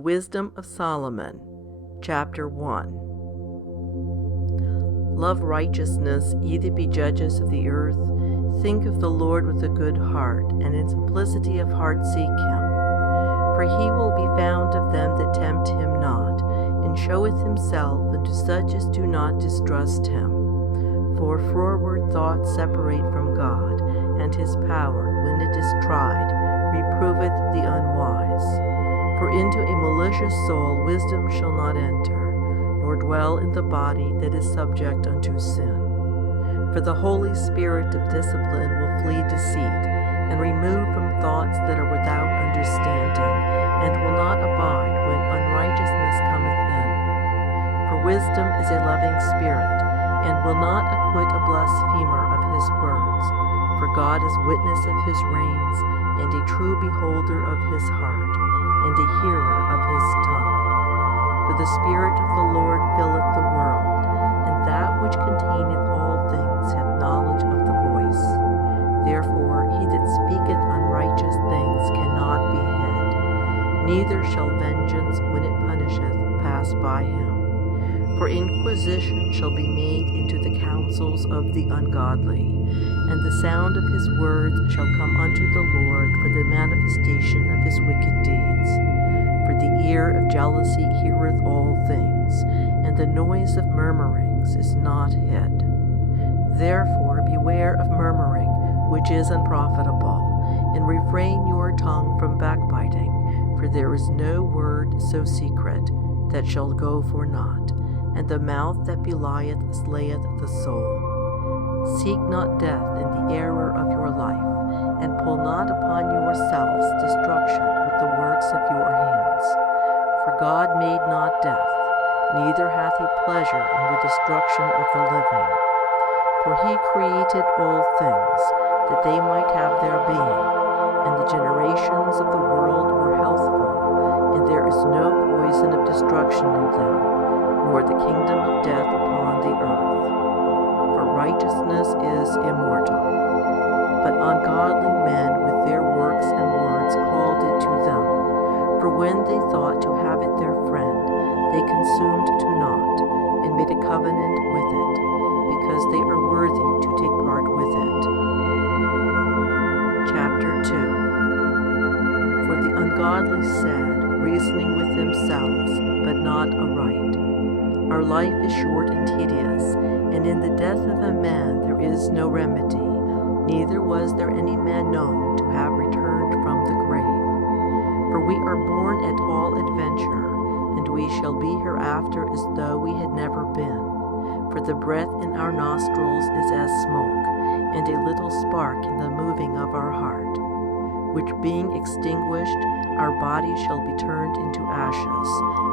Wisdom of Solomon, Chapter 1. Love righteousness, ye that be judges of the earth. Think of the Lord with a good heart, and in simplicity of heart seek him. For he will be found of them that tempt him not, and showeth himself unto such as do not distrust him. For forward thoughts separate from God, and his power, when it is tried, reproveth the unwise. For into a malicious soul wisdom shall not enter, nor dwell in the body that is subject unto sin. For the Holy Spirit of discipline will flee deceit, and remove from thoughts that are without understanding, and will not abide when unrighteousness cometh in. For wisdom is a loving spirit, and will not acquit a blasphemer of his words. For God is witness of his reins, and a true beholder of his heart, and a hearer of his tongue. For the Spirit of the Lord filleth the world, and that which containeth all things hath knowledge of the voice. Therefore he that speaketh unrighteous things cannot be hid, neither shall vengeance, when it punisheth, pass by him. For inquisition shall be made into the counsels of the ungodly, and the sound of his words shall come unto the Lord for the manifestation of his wicked deeds. For the ear of jealousy heareth all things, and the noise of murmurings is not hid. Therefore beware of murmuring, which is unprofitable, and refrain your tongue from backbiting, for there is no word so secret that shall go for naught, and the mouth that belieth slayeth the soul. Seek not death in the error of your life, and pull not upon yourselves destruction with the works of your hands. For God made not death, neither hath he pleasure in the destruction of the living. For he created all things, that they might have their being, and the generations of the world were healthful, and there is no poison of destruction in them, nor the kingdom of death upon the earth. For righteousness is immortal. But ungodly men with their works and words called it to them. For when they thought to have it their friend, they consumed to naught, and made a covenant with it, because they are worthy to take part with it. Chapter 2. For the ungodly said, reasoning with themselves, but not aright, our life is short and tedious, and in the death of a man there is no remedy, neither was there any man known to have returned from the grave. For we are born at all adventure, and we shall be hereafter as though we had never been. For the breath in our nostrils is as smoke, and a little spark in the moving of our heart, which being extinguished, our body shall be turned into ashes,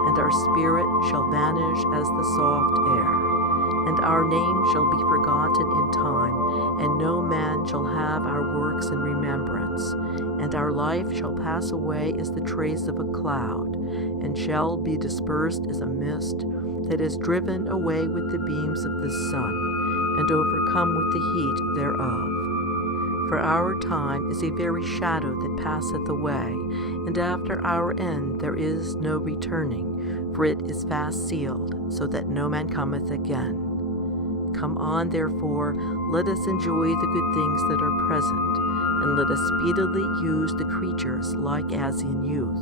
and our spirit shall vanish as the soft air. And our name shall be forgotten in time, and no man shall have our works in remembrance. And our life shall pass away as the trace of a cloud, and shall be dispersed as a mist that is driven away with the beams of the sun, and overcome with the heat thereof. For our time is a very shadow that passeth away, and after our end there is no returning, for it is fast sealed, so that no man cometh again. Come on, therefore, let us enjoy the good things that are present, and let us speedily use the creatures like as in youth.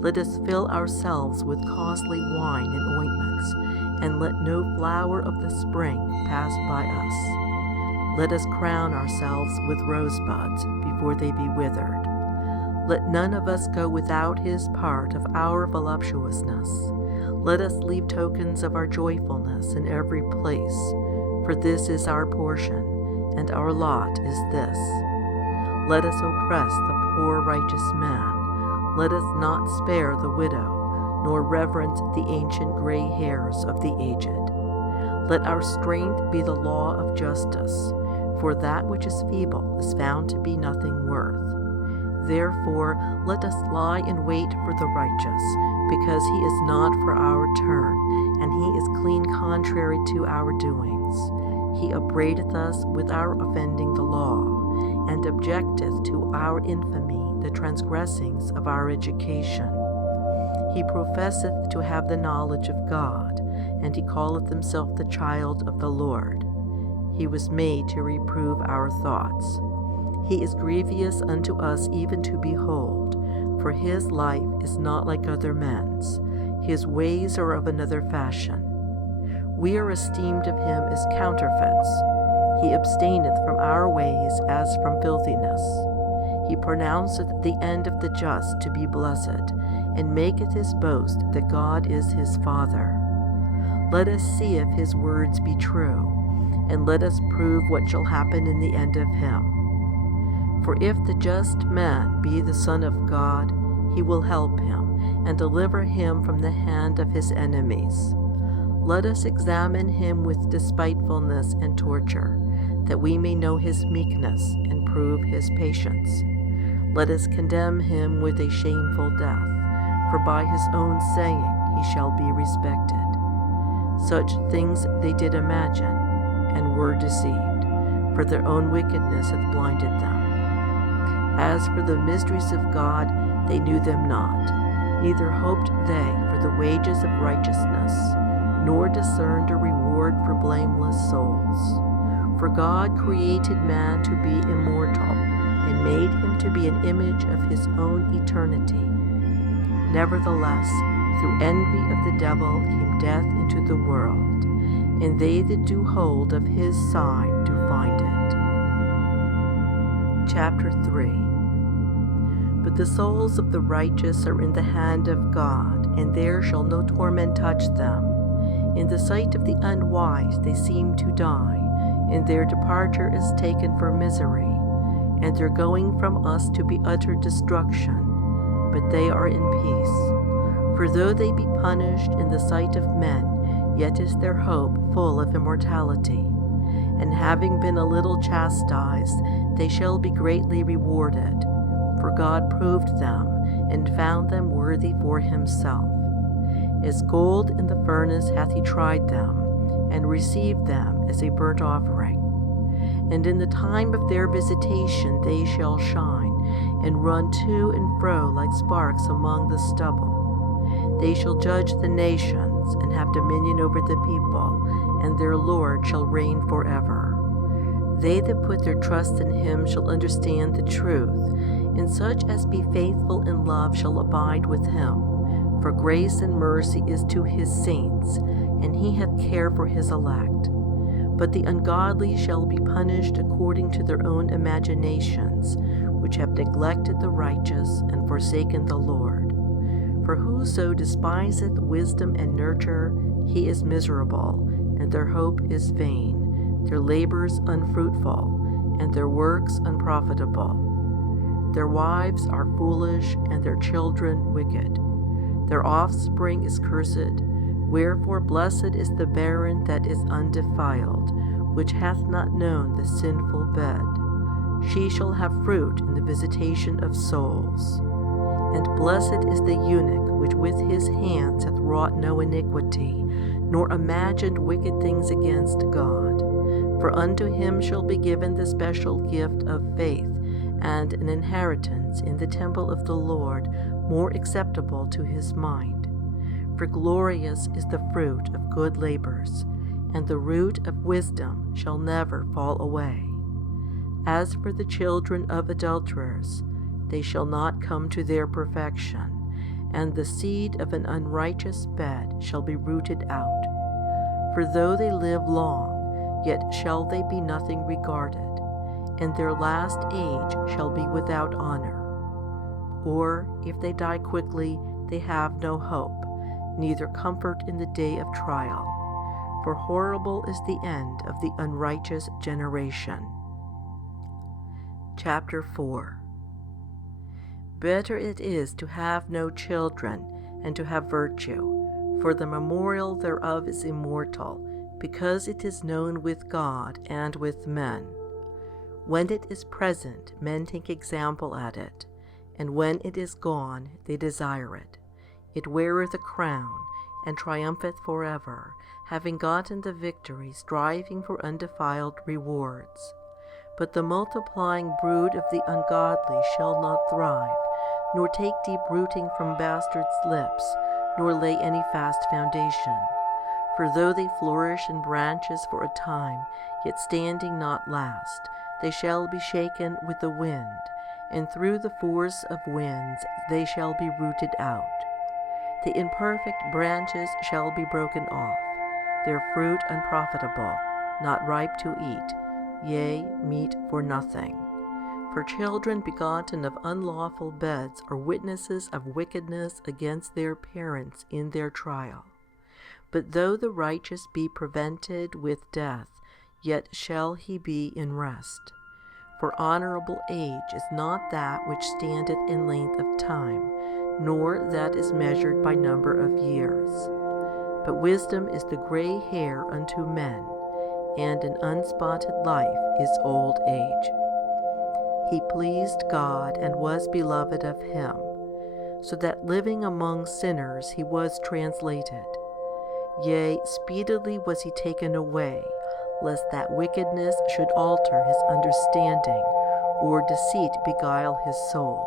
Let us fill ourselves with costly wine and ointments, and let no flower of the spring pass by us. Let us crown ourselves with rosebuds before they be withered. Let none of us go without his part of our voluptuousness. Let us leave tokens of our joyfulness in every place, for this is our portion, and our lot is this. Let us oppress the poor righteous man. Let us not spare the widow, nor reverence the ancient gray hairs of the aged. Let our strength be the law of justice, for that which is feeble is found to be nothing worth. Therefore let us lie in wait for the righteous, because he is not for our turn, and he is clean contrary to our doings. He upbraideth us with our offending the law, and objecteth to our infamy the transgressings of our education. He professeth to have the knowledge of God, and he calleth himself the child of the Lord. He was made to reprove our thoughts. He is grievous unto us even to behold, for his life is not like other men's. His ways are of another fashion. We are esteemed of him as counterfeits. He abstaineth from our ways as from filthiness. He pronounceth the end of the just to be blessed, and maketh his boast that God is his Father. Let us see if his words be true, and let us prove what shall happen in the end of him. For if the just man be the Son of God, he will help him, and deliver him from the hand of his enemies. Let us examine him with despitefulness and torture, that we may know his meekness and prove his patience. Let us condemn him with a shameful death, for by his own saying he shall be respected. Such things they did imagine, and were deceived, for their own wickedness hath blinded them. As for the mysteries of God, they knew them not, neither hoped they for the wages of righteousness, nor discerned a reward for blameless souls. For God created man to be immortal, and made him to be an image of his own eternity. Nevertheless, through envy of the devil came death into the world, and they that do hold of his side do find it. Chapter 3. But the souls of the righteous are in the hand of God, and there shall no torment touch them. In the sight of the unwise they seem to die, and their departure is taken for misery, and their going from us to be utter destruction, but they are in peace. For though they be punished in the sight of men, yet is their hope full of immortality. And having been a little chastised, they shall be greatly rewarded. For God proved them, and found them worthy for himself. As gold in the furnace hath he tried them, and received them as a burnt offering. And in the time of their visitation they shall shine, and run to and fro like sparks among the stubble. They shall judge the nations, and have dominion over the people, and their Lord shall reign forever. They that put their trust in him shall understand the truth, and such as be faithful in love shall abide with him. For grace and mercy is to his saints, and he hath care for his elect. But the ungodly shall be punished according to their own imaginations, which have neglected the righteous and forsaken the Lord. For whoso despiseth wisdom and nurture, he is miserable, and their hope is vain, their labors unfruitful, and their works unprofitable. Their wives are foolish, and their children wicked. Their offspring is cursed. Wherefore blessed is the barren that is undefiled, which hath not known the sinful bed. She shall have fruit in the visitation of souls. And blessed is the eunuch which with his hands hath wrought no iniquity, nor imagined wicked things against God. For unto him shall be given the special gift of faith, and an inheritance in the temple of the Lord, more acceptable to his mind. For glorious is the fruit of good labors, and the root of wisdom shall never fall away. As for the children of adulterers, they shall not come to their perfection, and the seed of an unrighteous bed shall be rooted out. For though they live long, yet shall they be nothing regarded, and their last age shall be without honor. Or, if they die quickly, they have no hope, neither comfort in the day of trial. For horrible is the end of the unrighteous generation. Chapter 4. Better it is to have no children, and to have virtue, for the memorial thereof is immortal, because it is known with God and with men. When it is present, men take example at it, and when it is gone, they desire it. It weareth a crown, and triumpheth forever, having gotten the victory, striving for undefiled rewards. But the multiplying brood of the ungodly shall not thrive, nor take deep rooting from bastards' lips, nor lay any fast foundation. For though they flourish in branches for a time, yet standing not last, they shall be shaken with the wind, and through the force of winds they shall be rooted out. The imperfect branches shall be broken off, their fruit unprofitable, not ripe to eat, yea, meat for nothing. For children begotten of unlawful beds are witnesses of wickedness against their parents in their trial. But though the righteous be prevented with death, yet shall he be in rest. For honorable age is not that which standeth in length of time, nor that is measured by number of years. But wisdom is the gray hair unto men, and an unspotted life is old age. He pleased God and was beloved of him, so that living among sinners he was translated. Yea, speedily was he taken away, lest that wickedness should alter his understanding, or deceit beguile his soul.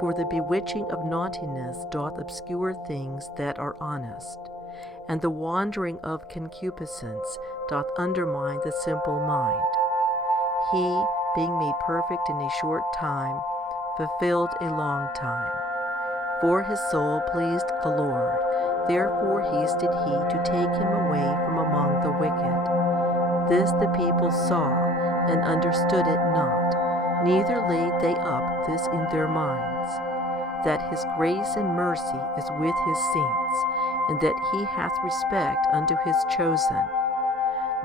For the bewitching of naughtiness doth obscure things that are honest, and the wandering of concupiscence doth undermine the simple mind. He, being made perfect in a short time, fulfilled a long time. For his soul pleased the Lord, therefore hasted he to take him away from among the wicked. This the people saw, and understood it not, neither laid they up this in their minds, that his grace and mercy is with his saints, and that he hath respect unto his chosen.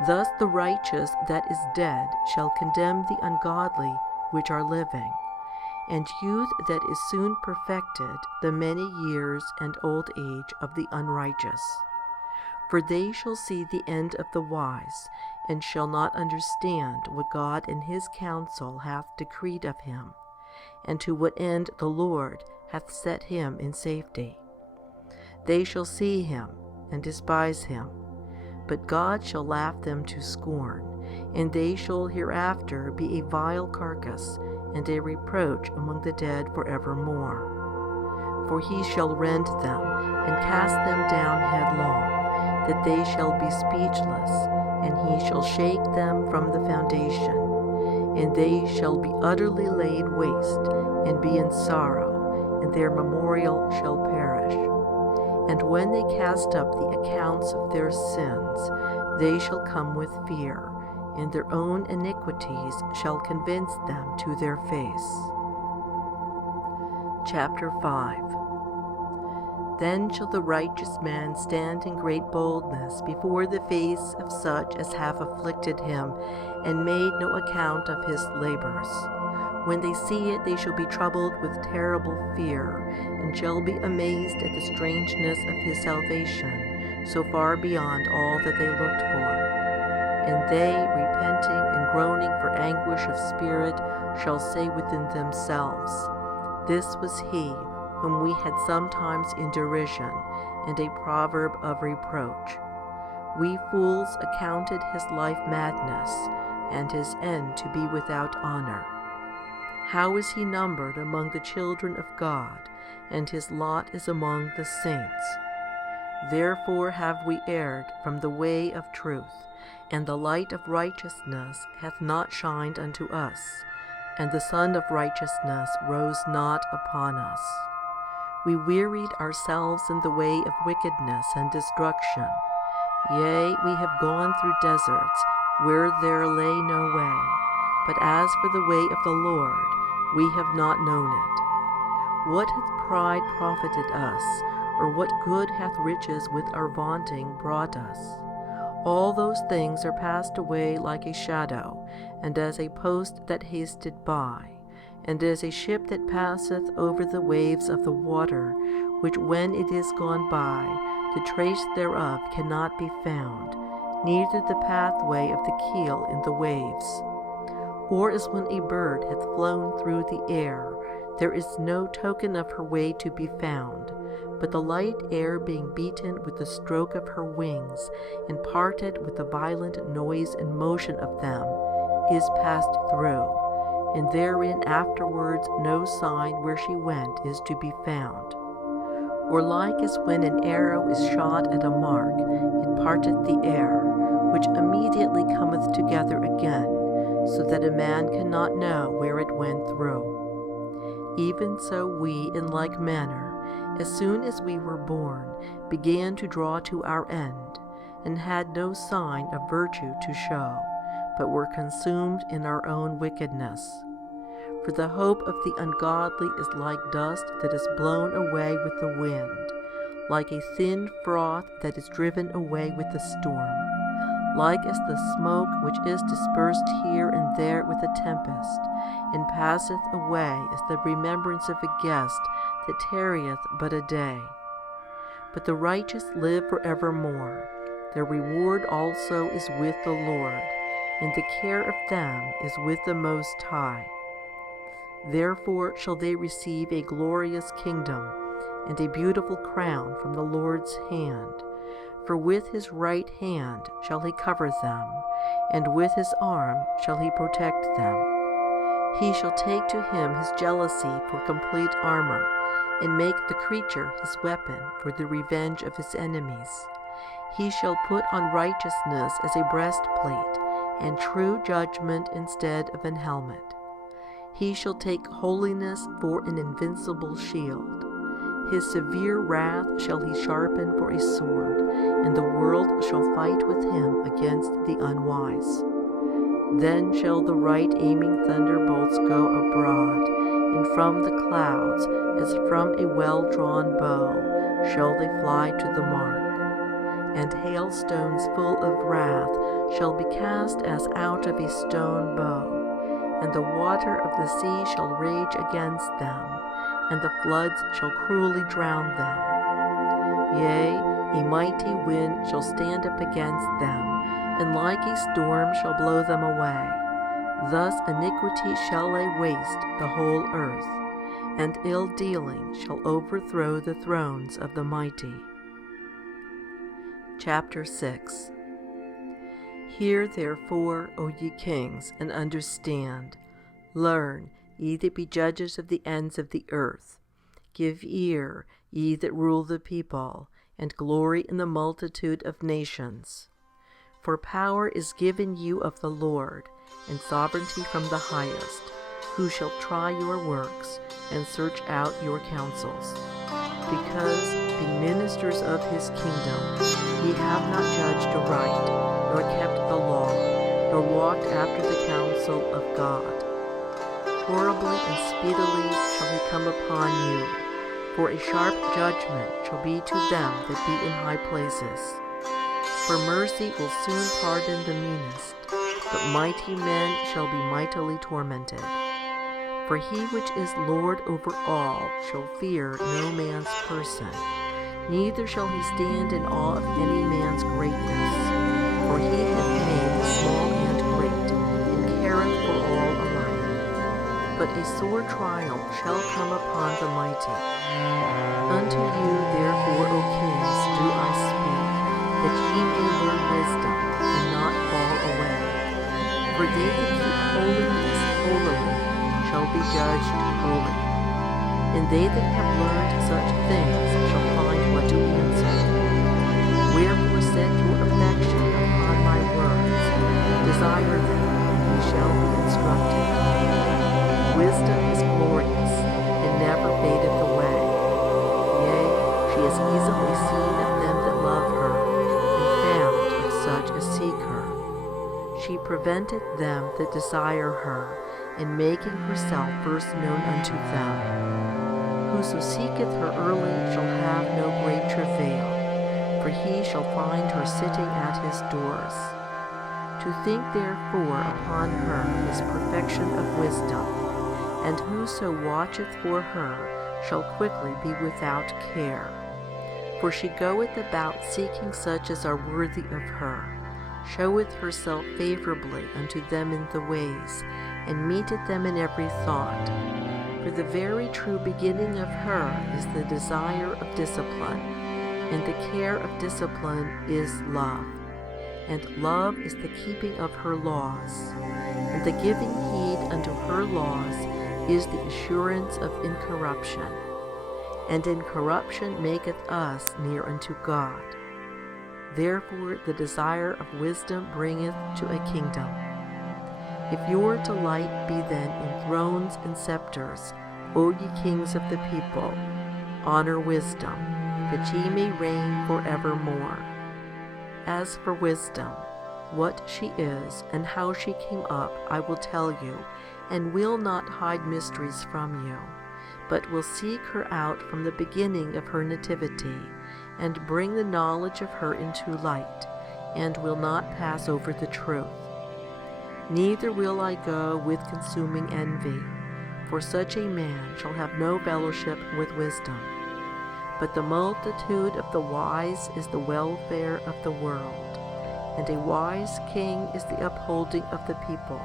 Thus the righteous that is dead shall condemn the ungodly which are living, and youth that is soon perfected the many years and old age of the unrighteous. For they shall see the end of the wise, and shall not understand what God in his counsel hath decreed of him, and to what end the Lord hath set him in safety. They shall see him, and despise him, but God shall laugh them to scorn, and they shall hereafter be a vile carcass, and a reproach among the dead for evermore. For he shall rend them, and cast them down headlong, that they shall be speechless, and he shall shake them from the foundation, and they shall be utterly laid waste, and be in sorrow, and their memorial shall perish. And when they cast up the accounts of their sins, they shall come with fear, and their own iniquities shall convince them to their face. Chapter 5. Then shall the righteous man stand in great boldness before the face of such as have afflicted him, and made no account of his labors. When they see it, they shall be troubled with terrible fear, and shall be amazed at the strangeness of his salvation, so far beyond all that they looked for. And they, repenting and groaning for anguish of spirit, shall say within themselves, This was he whom we had sometimes in derision, and a proverb of reproach. We fools accounted his life madness, and his end to be without honor. How is he numbered among the children of God, and his lot is among the saints? Therefore have we erred from the way of truth, and the light of righteousness hath not shined unto us, and the Sun of righteousness rose not upon us. We wearied ourselves in the way of wickedness and destruction. Yea, we have gone through deserts, where there lay no way. But as for the way of the Lord, we have not known it. What hath pride profited us, or what good hath riches with our vaunting brought us? All those things are passed away like a shadow, and as a post that hasted by, and as a ship that passeth over the waves of the water, which when it is gone by, the trace thereof cannot be found, neither the pathway of the keel in the waves. Or as when a bird hath flown through the air, there is no token of her way to be found, but the light air being beaten with the stroke of her wings, and parted with the violent noise and motion of them, is passed through, and therein afterwards no sign where she went is to be found. Or like as when an arrow is shot at a mark, it parteth the air, which immediately cometh together again, so that a man cannot know where it went through. Even so we, in like manner, as soon as we were born, began to draw to our end, and had no sign of virtue to show, but were consumed in our own wickedness. For the hope of the ungodly is like dust that is blown away with the wind, like a thin froth that is driven away with the storm, like as the smoke which is dispersed here and there with a tempest, and passeth away as the remembrance of a guest that tarrieth but a day. But the righteous live for evermore. Their reward also is with the Lord, and the care of them is with the Most High. Therefore shall they receive a glorious kingdom, and a beautiful crown from the Lord's hand. For with his right hand shall he cover them, and with his arm shall he protect them. He shall take to him his jealousy for complete armor, and make the creature his weapon for the revenge of his enemies. He shall put on righteousness as a breastplate, and true judgment instead of an helmet. He shall take holiness for an invincible shield. His severe wrath shall he sharpen for a sword, and the world shall fight with him against the unwise. Then shall the right aiming thunderbolts go abroad, and from the clouds, as from a well-drawn bow, shall they fly to the mark. And hailstones full of wrath shall be cast as out of a stone bow, and the water of the sea shall rage against them, and the floods shall cruelly drown them. Yea, a mighty wind shall stand up against them, and like a storm shall blow them away. Thus iniquity shall lay waste the whole earth, and ill-dealing shall overthrow the thrones of the mighty. Chapter 6. Hear therefore, O ye kings, and understand. Learn, ye that be judges of the ends of the earth. Give ear, ye that rule the people, and glory in the multitude of nations. For power is given you of the Lord, and sovereignty from the highest, who shall try your works, and search out your counsels. Because, being ministers of his kingdom, ye have not judged aright, nor kept the law, nor walked after the counsel of God. Horribly and speedily shall he come upon you, for a sharp judgment shall be to them that be in high places. For mercy will soon pardon the meanest, but mighty men shall be mightily tormented. For he which is Lord over all shall fear no man's person, neither shall he stand in awe of any man's greatness. For he hath made the small and great, and careth for all alike. But a sore trial shall come upon the mighty. Unto you therefore, O kings, do I speak, that ye may learn wisdom, and not fall away. For they that keep holiness holily shall be judged holy. And they that have learned such things shall find what to answer. Wherefore set your affection upon my words, desire them, and ye shall be instructed. Wisdom is glorious, and never fadeth away. Yea, she is easily seen of them that love her, and found of such as seek her. She preventeth them that desire her, in making herself first known unto them. Whoso seeketh her early shall have no great travail, for he shall find her sitting at his doors. To think therefore upon her is perfection of wisdom, and whoso watcheth for her shall quickly be without care. For she goeth about seeking such as are worthy of her, showeth herself favorably unto them in the ways, and meeteth them in every thought. For the very true beginning of her is the desire of discipline, and the care of discipline is love. And love is the keeping of her laws, and the giving heed unto her laws is the assurance of incorruption. and in corruption maketh us near unto God. Therefore the desire of wisdom bringeth to a kingdom. If your delight be then in thrones and scepters, O ye kings of the people, honor wisdom, that ye may reign forevermore. As for wisdom, what she is and how she came up I will tell you, and will not hide mysteries from you, but will seek her out from the beginning of her nativity, and bring the knowledge of her into light, and will not pass over the truth. Neither will I go with consuming envy, for such a man shall have no fellowship with wisdom. But the multitude of the wise is the welfare of the world, and a wise king is the upholding of the people.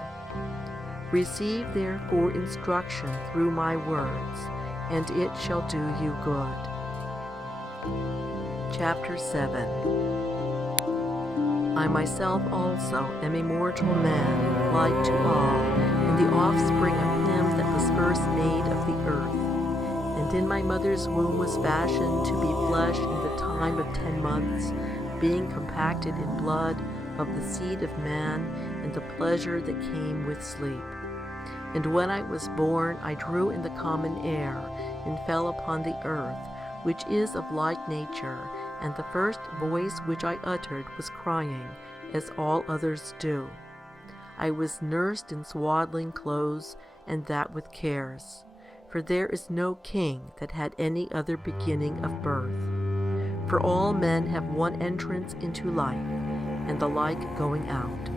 Receive therefore instruction through my words, and it shall do you good. Chapter 7. I myself also am a mortal man, like to all, and the offspring of him that was first made of the earth. And in my mother's womb was fashioned to be flesh in the time of 10 months, being compacted in blood of the seed of man, and the pleasure that came with sleep. And when I was born, I drew in the common air, and fell upon the earth, which is of like nature, and the first voice which I uttered was crying, as all others do. I was nursed in swaddling clothes, and that with cares. For there is no king that had any other beginning of birth. For all men have one entrance into life, and the like going out.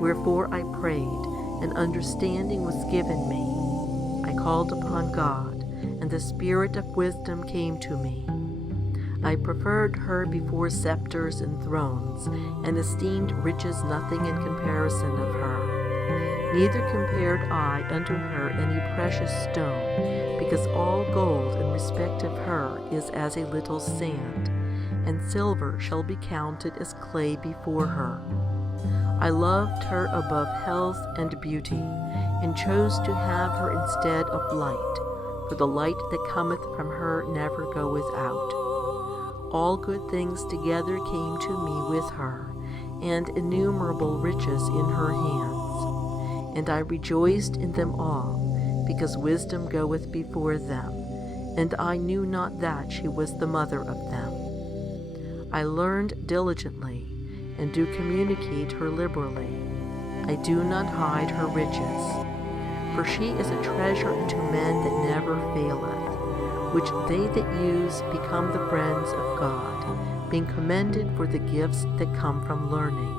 Wherefore I prayed, and understanding was given me. I called upon God, and the spirit of wisdom came to me. I preferred her before scepters and thrones, and esteemed riches nothing in comparison of her. Neither compared I unto her any precious stone, because all gold in respect of her is as a little sand, and silver shall be counted as clay before her. I loved her above health and beauty, and chose to have her instead of light, for the light that cometh from her never goeth out. All good things together came to me with her, and innumerable riches in her hands. And I rejoiced in them all, because wisdom goeth before them, and I knew not that she was the mother of them. I learned diligently, and do communicate her liberally. I do not hide her riches. For she is a treasure unto men that never faileth, which they that use become the friends of God, being commended for the gifts that come from learning.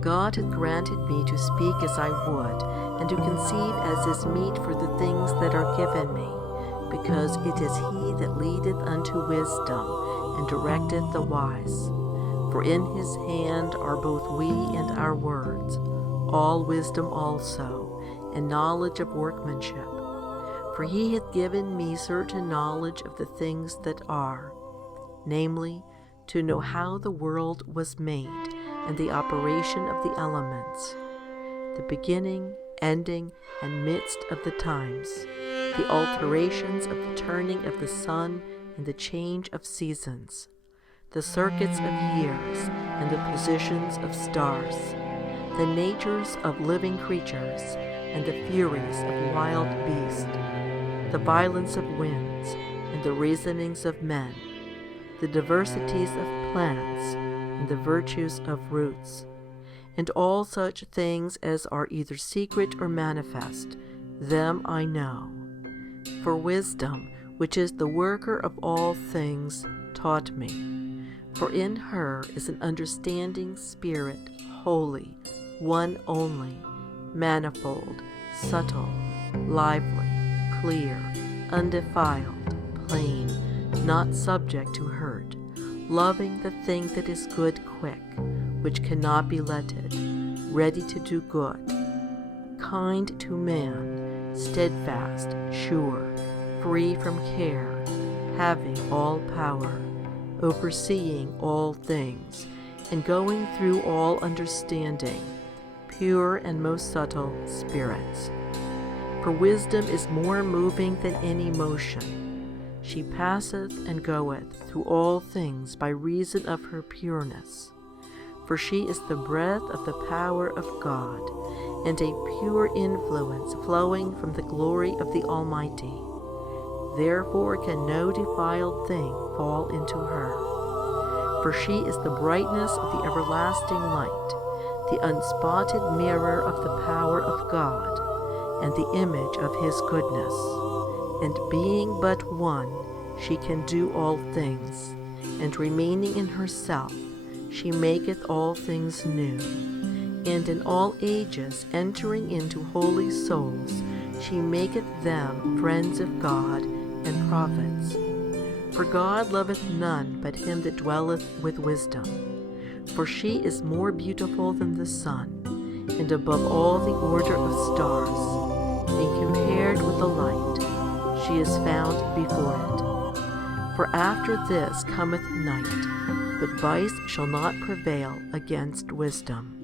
God hath granted me to speak as I would, and to conceive as is meet for the things that are given me, because it is he that leadeth unto wisdom, and directeth the wise. For in his hand are both we and our words, all wisdom also, and knowledge of workmanship. For he hath given me certain knowledge of the things that are, namely, to know how the world was made, and the operation of the elements, the beginning, ending, and midst of the times, the alterations of the turning of the sun, and the change of seasons, the circuits of years, and the positions of stars, the natures of living creatures, and the furies of wild beasts, the violence of winds, and the reasonings of men, the diversities of plants, and the virtues of roots, and all such things as are either secret or manifest, them I know. For wisdom, which is the worker of all things, taught me. For in her is an understanding spirit, holy, one only, manifold, subtle, lively, clear, undefiled, plain, not subject to hurt, loving the thing that is good quick, which cannot be letted, ready to do good, kind to man, steadfast, sure, free from care, having all power, overseeing all things, and going through all understanding, pure and most subtle spirits. For wisdom is more moving than any motion. She passeth and goeth through all things by reason of her pureness. For she is the breath of the power of God, and a pure influence flowing from the glory of the Almighty. Therefore can no defiled thing fall into her. For she is the brightness of the everlasting light, the unspotted mirror of the power of God, and the image of his goodness. And being but one, she can do all things, and remaining in herself, she maketh all things new. And in all ages entering into holy souls, she maketh them friends of God and prophets. For God loveth none but him that dwelleth with wisdom. For she is more beautiful than the sun, and above all the order of stars, and compared with the light, she is found before it. For after this cometh night, but vice shall not prevail against wisdom.